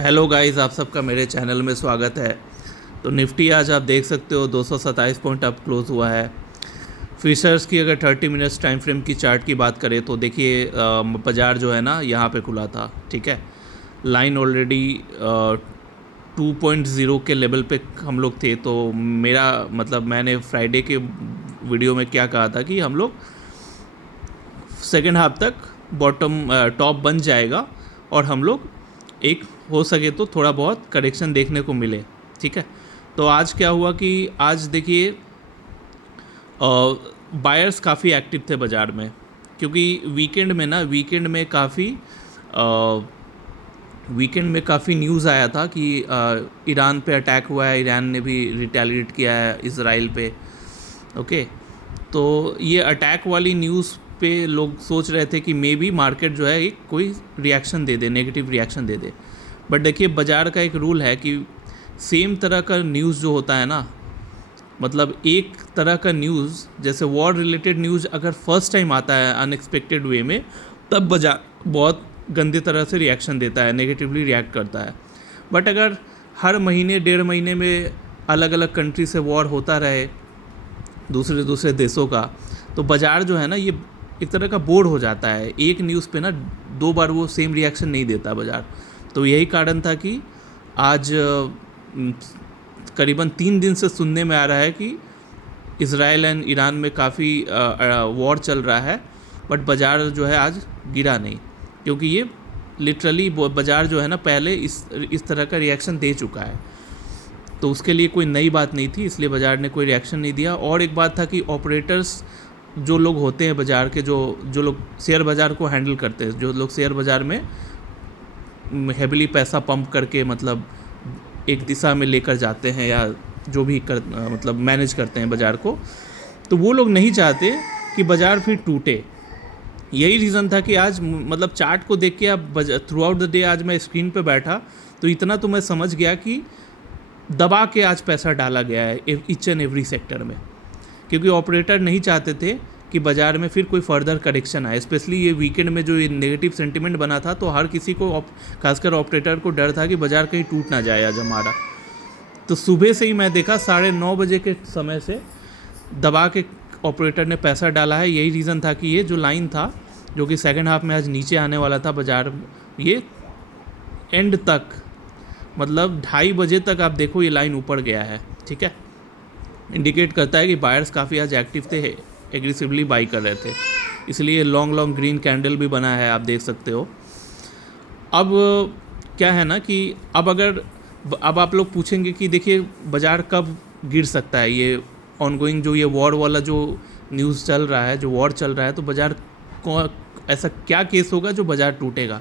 Hello guys, आप सबका मेरे चैनल में स्वागत है। तो निफ्टी आज आप देख सकते हो 227 पॉइंट अप क्लोज़ हुआ है। फिशर्स की अगर 30 मिनट्स टाइम फ्रेम की चार्ट की बात करें तो देखिए बाज़ार जो है ना यहाँ पे खुला था। ठीक है, लाइन ऑलरेडी 2.0 के लेवल पे हम लोग थे। तो मेरा मतलब मैंने फ्राइडे के वीडियो में क्या कहा था कि हम लोग सेकेंड हाफ तक बॉटम टॉप बन जाएगा और हम लोग एक हो सके तो थोड़ा बहुत करेक्शन देखने को मिले। ठीक है, तो आज क्या हुआ कि आज देखिए बायर्स काफ़ी एक्टिव थे बाज़ार में, क्योंकि वीकेंड में काफ़ी न्यूज़ आया था कि ईरान पे अटैक हुआ है, ईरान ने भी रिटेलिएट किया है इसराइल पे। ओके, तो ये अटैक वाली न्यूज़ पे लोग सोच रहे थे कि मे बी मार्केट जो है एक कोई reaction they they, negative reaction they they. But देखिए बाज़ार का एक रूल है कि सेम तरह का न्यूज़ जो होता है ना, मतलब एक तरह का न्यूज़ जैसे वॉर रिलेटेड न्यूज़ अगर फर्स्ट टाइम आता है अनएक्सपेक्टेड वे में, तब बाज़ार बहुत गंदे तरह से रिएक्शन देता है, नेगेटिवली रिएक्ट करता है। बट अगर हर महीने डेढ़ महीने में अलग अलग कंट्री से वॉर होता रहे दूसरे दूसरे देशों का, तो बाज़ार जो है ना ये एक तरह का बोर हो जाता है। एक न्यूज़ पे ना दो बार वो सेम रिएक्शन नहीं देता बाज़ार। तो यही कारण था कि आज करीबन 3 दिन से सुनने में आ रहा है कि इसराइल एंड ईरान में काफ़ी वॉर चल रहा है, बट बाज़ार जो है आज गिरा नहीं, क्योंकि ये लिटरली बाज़ार जो है ना पहले इस तरह का रिएक्शन दे चुका है। तो उसके लिए कोई नई बात नहीं थी, इसलिए बाज़ार ने कोई रिएक्शन नहीं दिया। और एक बात था कि ऑपरेटर्स जो लोग होते हैं बाज़ार के, जो लोग शेयर बाज़ार को हैंडल करते हैं, जो लोग शेयर बाज़ार में हेविली पैसा पंप करके मतलब एक दिशा में लेकर जाते हैं या जो भी मतलब मैनेज करते हैं बाज़ार को, तो वो लोग नहीं चाहते कि बाज़ार फिर टूटे। यही रीज़न था कि आज मतलब चार्ट को देख के आप थ्रू आउट द डे आज मैं स्क्रीन पे बैठा तो इतना तो मैं समझ गया कि दबा के आज पैसा डाला गया है ईच एंड एवरी सेक्टर में, क्योंकि ऑपरेटर नहीं चाहते थे कि बाज़ार में फिर कोई फर्दर करेक्शन आए। स्पेशली ये वीकेंड में जो ये नेगेटिव सेंटिमेंट बना था, तो हर किसी को खासकर ऑपरेटर को डर था कि बाज़ार कहीं टूट ना जाए आज हमारा। तो सुबह से ही मैं देखा 9:30 बजे के समय से दबा के ऑपरेटर ने पैसा डाला है। यही रीज़न था कि ये जो लाइन था जो कि सेकेंड हाफ में आज नीचे आने वाला था बाज़ार, ये एंड तक मतलब 2:30 बजे तक आप देखो ये लाइन ऊपर गया है। ठीक है, इंडिकेट करता है कि बायर्स काफ़ी आज एक्टिव थे, एग्रेसिवली बाई कर रहे थे, इसलिए लॉन्ग ग्रीन कैंडल भी बना है, आप देख सकते हो। अब क्या है ना कि अब आप लोग पूछेंगे कि देखिए बाज़ार कब गिर सकता है, ये ऑनगोइंग जो ये वॉर वाला जो न्यूज़ चल रहा है, जो वॉर चल रहा है, तो बाज़ार को ऐसा क्या केस होगा जो बाज़ार टूटेगा।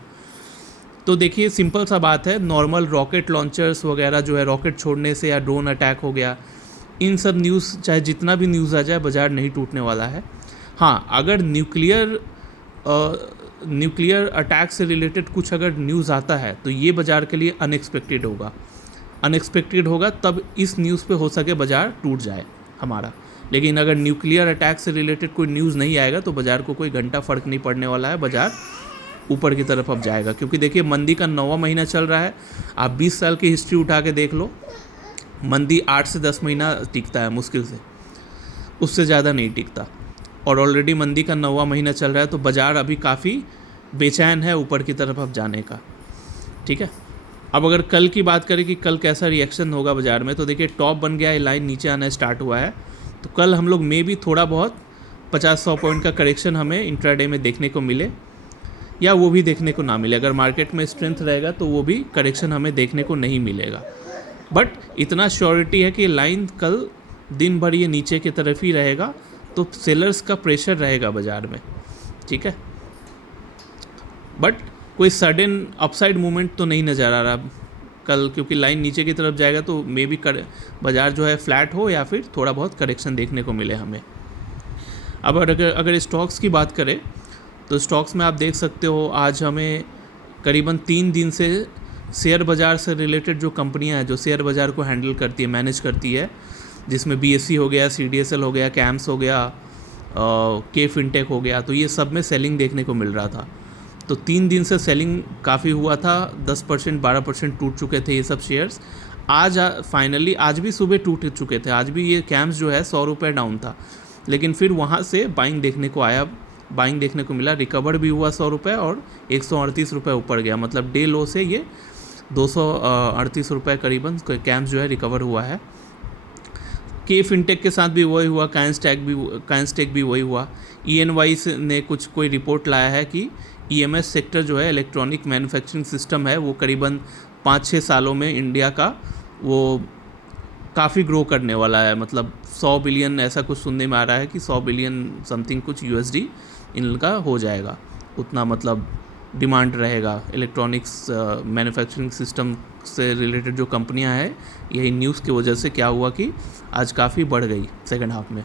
तो देखिए सिंपल सा बात है, नॉर्मल रॉकेट लॉन्चर्स वगैरह जो है रॉकेट छोड़ने से या ड्रोन अटैक हो गया, इन सब न्यूज़ चाहे जितना भी न्यूज़ आ जाए बाज़ार नहीं टूटने वाला है। हाँ, अगर न्यूक्लियर अटैक से रिलेटेड कुछ अगर न्यूज़ आता है तो ये बाज़ार के लिए अनएक्सपेक्टेड होगा, तब इस न्यूज़ पे हो सके बाज़ार टूट जाए हमारा। लेकिन अगर न्यूक्लियर अटैक से रिलेटेड कोई न्यूज़ नहीं आएगा तो बाज़ार को कोई घंटा फ़र्क नहीं पड़ने वाला है, बाज़ार ऊपर की तरफ अब जाएगा। क्योंकि देखिए मंदी का 9वां महीना चल रहा है। आप 20 साल की हिस्ट्री उठा के देख लो, मंदी 8 से 10 महीना टिकता है मुश्किल से, उससे ज़्यादा नहीं टिकता। और ऑलरेडी मंदी का 9वां महीना चल रहा है, तो बाज़ार अभी काफ़ी बेचैन है ऊपर की तरफ अब जाने का। ठीक है, अब अगर कल की बात करें कि कल कैसा रिएक्शन होगा बाज़ार में, तो देखिए टॉप बन गया है, लाइन नीचे आना स्टार्ट हुआ है। तो कल हम लोग में भी थोड़ा बहुत 50-100 पॉइंट का करेक्शन हमें इंट्राडे में देखने को मिले, या वो भी देखने को ना मिले। अगर मार्केट में स्ट्रेंथ रहेगा तो वो भी करेक्शन हमें देखने को नहीं मिलेगा। बट इतना श्योरिटी है कि लाइन कल दिन भर ये नीचे की तरफ ही रहेगा, तो सेलर्स का प्रेशर रहेगा बाज़ार में। ठीक है, बट कोई सडन अपसाइड मूवमेंट तो नहीं नज़र आ रहा कल, क्योंकि लाइन नीचे की तरफ जाएगा तो मे बी बाज़ार जो है फ्लैट हो या फिर थोड़ा बहुत करेक्शन देखने को मिले हमें। अब अगर स्टॉक्स की बात करें तो स्टॉक्स में आप देख सकते हो आज हमें करीबन 3 दिन से शेयर बाज़ार से रिलेटेड जो कंपनियां हैं, जो शेयर बाज़ार को हैंडल करती है, मैनेज करती है, जिसमें BSE हो गया, CDSL हो गया, कैम्स हो गया, के फिनटेक हो गया, तो ये सब में सेलिंग देखने को मिल रहा था। तो 3 दिन से सेलिंग काफ़ी हुआ था, 10% 12% टूट चुके थे ये सब शेयर्स। आज फाइनली आज भी सुबह टूट चुके थे, आज भी ये कैम्स जो है 100 रुपये डाउन था, लेकिन फिर वहाँ से बाइंग देखने को आया, बाइंग देखने को मिला, रिकवर भी हुआ 100 रुपये और 138 रुपये ऊपर गया। मतलब डे लो से ये 238 रुपये करीबन कैम्स जो है रिकवर हुआ है। के फिनटेक के साथ भी वही हुआ, काइंसटेक भी वही हुआ। ENY ने कोई रिपोर्ट लाया है कि EMS सेक्टर जो है, इलेक्ट्रॉनिक मैन्युफैक्चरिंग सिस्टम है, वो करीबन 5-6 सालों में इंडिया का वो काफ़ी ग्रो करने वाला है। मतलब 100 बिलियन ऐसा कुछ सुनने में आ रहा है कि 100 बिलियन समथिंग कुछ USD इनका हो जाएगा, उतना मतलब डिमांड रहेगा। इलेक्ट्रॉनिक्स मैन्युफैक्चरिंग सिस्टम से रिलेटेड जो कंपनियां हैं, यही न्यूज़ की वजह से क्या हुआ कि आज काफ़ी बढ़ गई सेकंड हाफ में।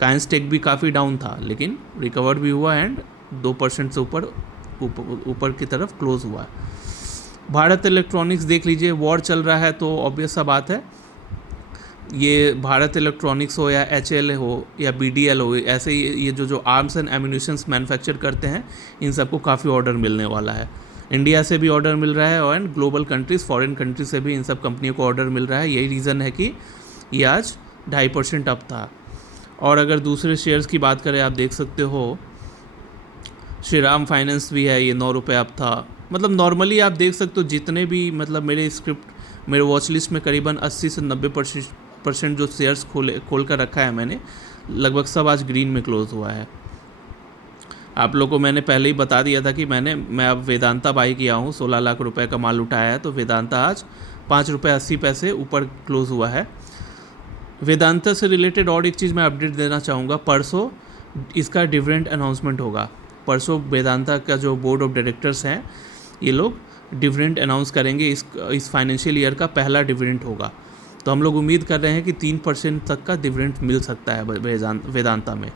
काइंसटेक भी काफ़ी डाउन था, लेकिन रिकवर भी हुआ एंड 2% से ऊपर की तरफ क्लोज हुआ। भारत इलेक्ट्रॉनिक्स देख लीजिए, वॉर चल रहा है तो ऑब्वियस सा बात है, ये भारत इलेक्ट्रॉनिक्स हो या HL हो या BDL हो, ऐसे ये जो आर्म्स एंड एम्यूनिशंस मैन्युफैक्चर करते हैं, इन सबको काफ़ी ऑर्डर मिलने वाला है। इंडिया से भी ऑर्डर मिल रहा है और ग्लोबल कंट्रीज़, फॉरेन कंट्रीज से भी इन सब कंपनियों को ऑर्डर मिल रहा है। यही रीज़न है कि ये आज 2.5% अप था। और अगर दूसरे शेयर्स की बात करें, आप देख सकते हो श्रीराम फाइनेंस भी है, ये 9 रुपये अप था। मतलब नॉर्मली आप देख सकते हो जितने भी, मतलब मेरे वॉच लिस्ट में करीबन 80 से 90% जो शेयर्स खोल कर रखा है मैंने, लगभग सब आज ग्रीन में क्लोज हुआ है। आप लोगों को मैंने पहले ही बता दिया था कि मैं अब वेदांता बाई किया हूँ, 16 लाख रुपए का माल उठाया है, तो वेदांता आज 5 रुपये 80 पैसे ऊपर क्लोज हुआ है। वेदांता से रिलेटेड और एक चीज़ मैं अपडेट देना चाहूँगा, परसों इसका डिविडेंड अनाउंसमेंट होगा। परसों वेदांता का जो बोर्ड ऑफ डायरेक्टर्स हैं, ये लोग डिविडेंड अनाउंस करेंगे, इस फाइनेंशियल ईयर का पहला डिविडेंड होगा। तो हम लोग उम्मीद कर रहे हैं कि 3% तक का डिविडेंड मिल सकता है वेदांता में।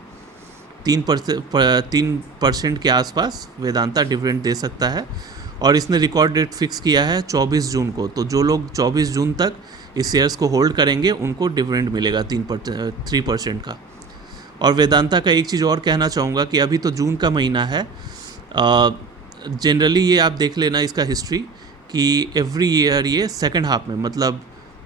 3% के आसपास वेदांता डिविडेंड दे सकता है, और इसने रिकॉर्ड डेट फिक्स किया है 24 जून को। तो जो लोग 24 जून तक इस शेयर्स को होल्ड करेंगे, उनको डिविडेंड मिलेगा 3% का। और वेदांता का एक चीज़ और कहना चाहूँगा कि अभी तो जून का महीना है, जनरली ये आप देख लेना इसका हिस्ट्री कि एवरी ईयर ये सेकंड हाफ में, मतलब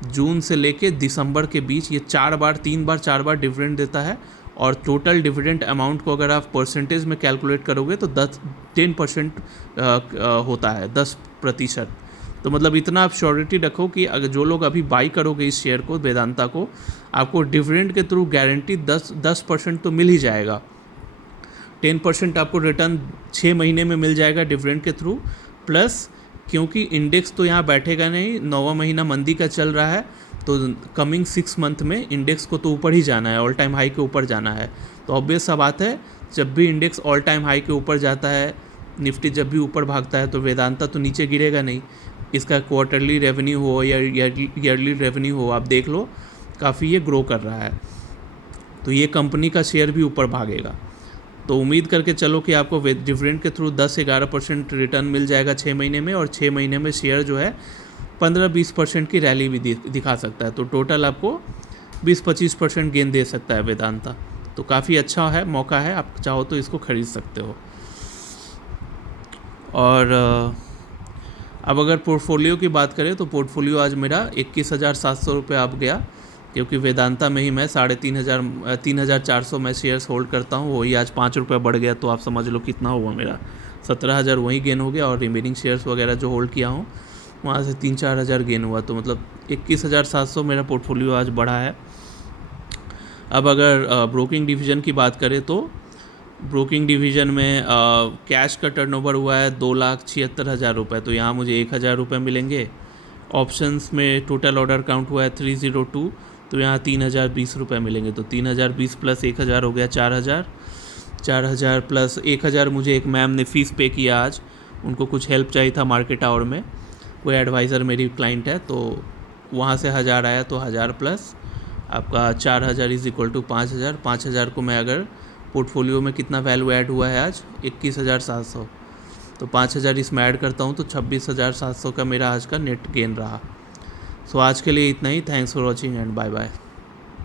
जून से लेके दिसंबर के बीच, ये 4 बार डिविडेंड देता है। और टोटल डिविडेंड अमाउंट को अगर आप परसेंटेज में कैलकुलेट करोगे तो 10% होता है, 10%। तो मतलब इतना आप श्योरिटी रखो कि अगर जो लोग अभी बाई करोगे इस शेयर को, वेदांता को, आपको डिविडेंड के थ्रू गारंटी 10% तो मिल ही जाएगा। 10% आपको रिटर्न 6 महीने में मिल जाएगा डिविडेंड के थ्रू, प्लस क्योंकि इंडेक्स तो यहाँ बैठेगा नहीं, 9वां महीना मंदी का चल रहा है, तो कमिंग 6 मंथ में इंडेक्स को तो ऊपर ही जाना है, ऑल टाइम हाई के ऊपर जाना है। तो ऑब्वियस सा बात है, जब भी इंडेक्स ऑल टाइम हाई के ऊपर जाता है, निफ्टी जब भी ऊपर भागता है, तो वेदांता तो नीचे गिरेगा नहीं। इसका क्वार्टरली रेवेन्यू हो या ईयरली रेवेन्यू हो, आप देख लो काफ़ी ये ग्रो कर रहा है, तो ये कंपनी का शेयर भी ऊपर भागेगा। तो उम्मीद करके चलो कि आपको डिविडेंड के थ्रू 10-11% रिटर्न मिल जाएगा 6 महीने में, और 6 महीने में शेयर जो है 15-20% की रैली भी दिखा सकता है। तो टोटल आपको 20-25% गेन दे सकता है वेदांता। तो काफ़ी अच्छा है, मौका है, आप चाहो तो इसको खरीद सकते हो। और अब अगर पोर्टफोलियो की बात करें, तो पोर्टफोलियो आज मेरा 21,700 रुपये आप गया, क्योंकि वेदांता में ही मैं 3,400 मैं शेयर्स होल्ड करता हूँ, वही आज 5 रुपये बढ़ गया। तो आप समझ लो कितना हुआ मेरा, 17,000 वहीं गेन हो गया, और रिमेनिंग शेयर्स वगैरह जो होल्ड किया हूँ वहाँ से 3-4 हज़ार गेन हुआ। तो मतलब 21,700 मेरा पोर्टफोलियो आज बढ़ा है। अब अगर ब्रोकिंग डिवीज़न की बात करें, तो ब्रोकिंग डिवीज़न में कैश का टर्नओवर हुआ है 2,76,000 रुपये, तो यहाँ मुझे 1,000 रुपये मिलेंगे। ऑप्शंस में टोटल ऑर्डर काउंट हुआ है 302, तो यहाँ 3,020 रुपये मिलेंगे। तो 3,020 प्लस 1,000 हो गया 4,000, 4,000 प्लस 1,000 मुझे एक मैम ने फ़ीस पे किया आज, उनको कुछ हेल्प चाहिए था मार्केट आवर में, कोई एडवाइज़र मेरी क्लाइंट है, तो वहाँ से 1,000 आया। तो 1,000 प्लस आपका 4,000 इज़ इक्वल टू 5,000। 5,000 को मैं अगर पोर्टफोलियो में कितना वैल्यू ऐड हुआ है आज, 21,700, तो 5,000 इसमें ऐड करता हूँ तो 26,700 का मेरा आज का नेट गेन रहा। सो आज के लिए इतना ही। Thanks for watching and bye bye.